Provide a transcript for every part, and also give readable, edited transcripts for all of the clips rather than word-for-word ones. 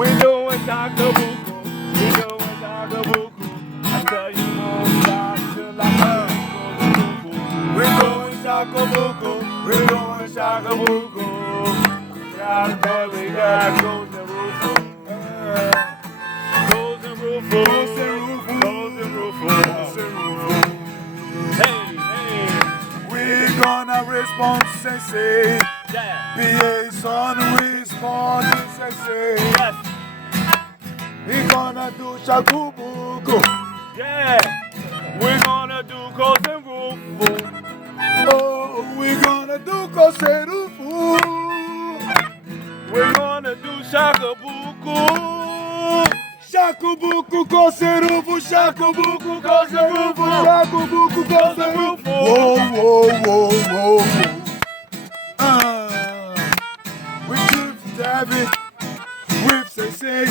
We doing Shakabuku. We doing Shakabuku. I tell you won't stop till I we doing Shakabuku. We doing Shakabuku. Got we got goes and roof. Goes and roof. Goes and roof. Goes and roof. Goes and roof. Hey, hey. We gonna respond, sensei. Yeah. PA son respond, sensei. Yes. We gonna do shakubuku. Yeah. We're gonna do goes and roof. Oh, we gonna do koserufu. We're gonna do Shakabuku. Shakubuku koserufu, shakubuku koserufu, shakubuku koserufu. Whoa, whoa, whoa, whoa. We keep stabbing with sensei.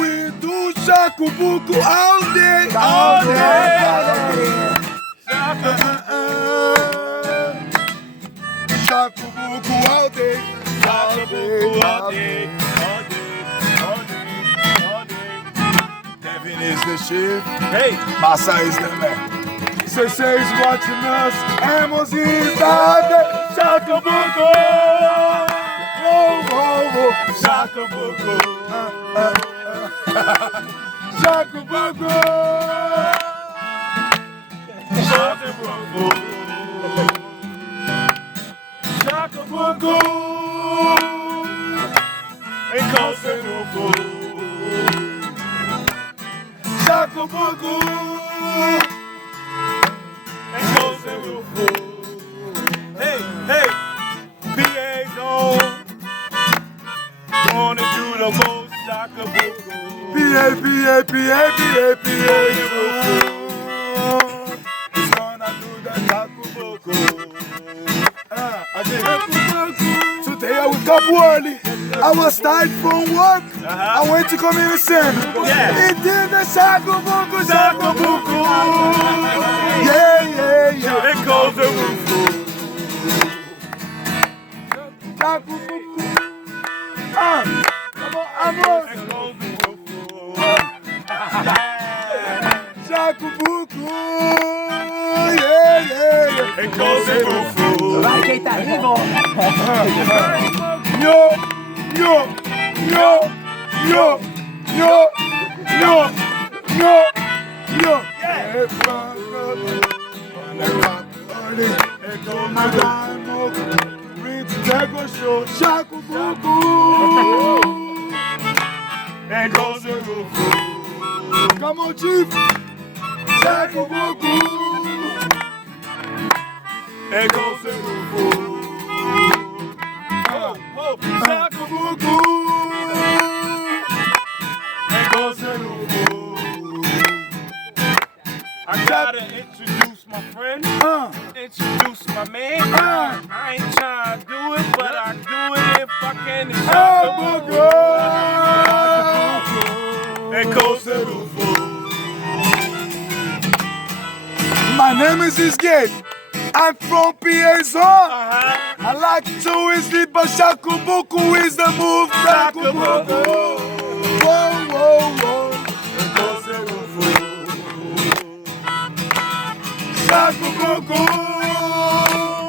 We do shakubuku all day, all day. Shakubuku all day, Shakabuku all day, all day, all day, all day. Devin is the chief, Hey, Masa is the man. Sensei is watching us, Amos is out there. Shakabuku. Oh, oh, oh. Shakabuku. Shakubuku. Shakabuku. Shakabuku. And Koserufu. Shakubuku. And Koserufu. Hey, hey. PA Zone. Gonna do the most Shakabuku. PA. He's gonna do the shakubuku. Today I woke up early. I was tired from work. I went to community center. Yeah. He did the shakubuku. Shakabuku. Yeah. And Koserufu. Shakubuku. Come on, Amos. And Koserufu. Shakubuku. Yeah. And Koserufu. Vai quem tá vivo! Yo. And Koserufu. Come on, Chief. Shakubuku. And Koserufu. Shakubuku. And Koserufu. I gotta introduce my friend, introduce my man. I ain't trying to do it, but I do it if I can. It's Shakabuku. And Koserufu. My name is Isgate. I'm from PA Zone. I like to sleep, but shakubuku is the move. Shakubuku. Whoa. Shakubuku.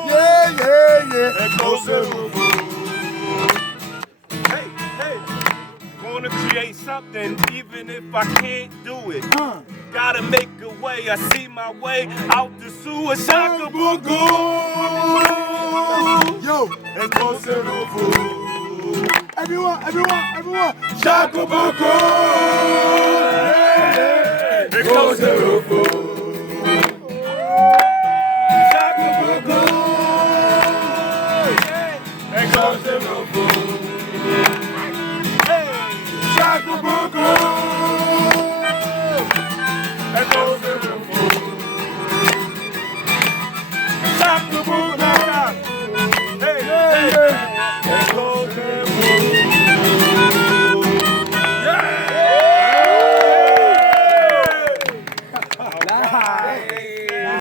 Yeah. And Koserufu. Hey. Wanna create something even if I can't do it. Gotta make a way. I see my way out the sewer. Shakabuku. Yo. And Koserufu. Everyone. Shakabuku. And Koserufu. Shakabuku. And Koserufu. Shakubuku. And Koserufu. Shakubuku.